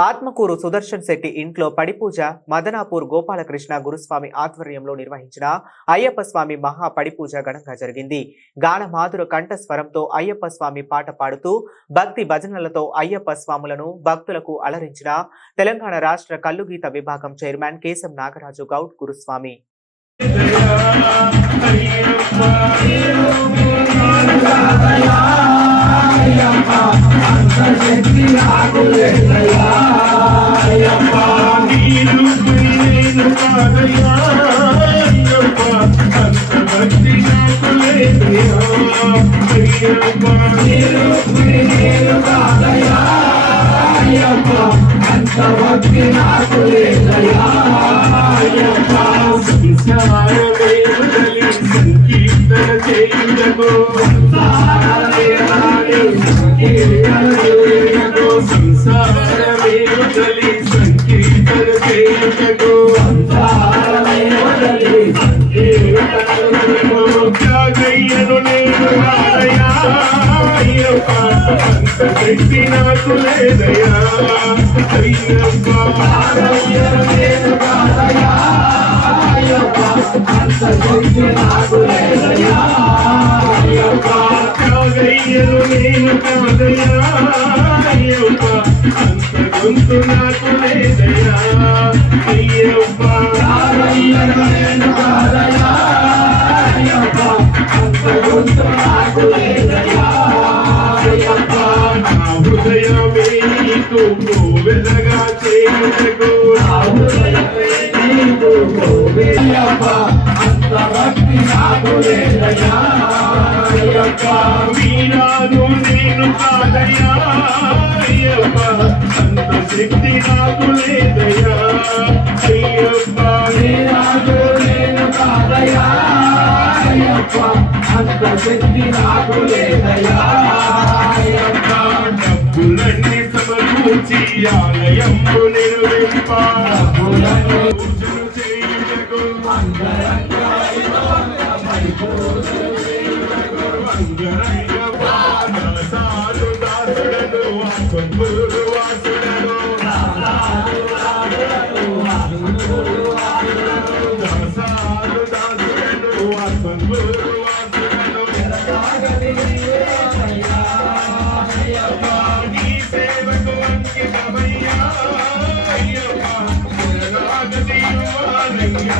ఆత్మకూరు సుదర్శన్ శెట్టి ఇంట్లో పడిపూజ మదనాపూర్ గోపాలకృష్ణ గురుస్వామి ఆధ్వర్యంలో నిర్వహించిన అయ్యప్ప స్వామి మహా పడిపూజ ఘనంగా జరిగింది. గానమాధుర కంఠస్వరంతో అయ్యప్ప స్వామి పాట పాడుతూ భక్తి భజనలతో అయ్యప్ప స్వాములను భక్తులకు అలరించిన తెలంగాణ రాష్ట్ర కల్లుగీత విభాగం చైర్మన్ కేశం నాగరాజు గౌడ్ గురుస్వామి. డబ్బులన్నీ సమకూర్చి ఆలయంబు నిర్మింపా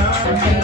Yeah.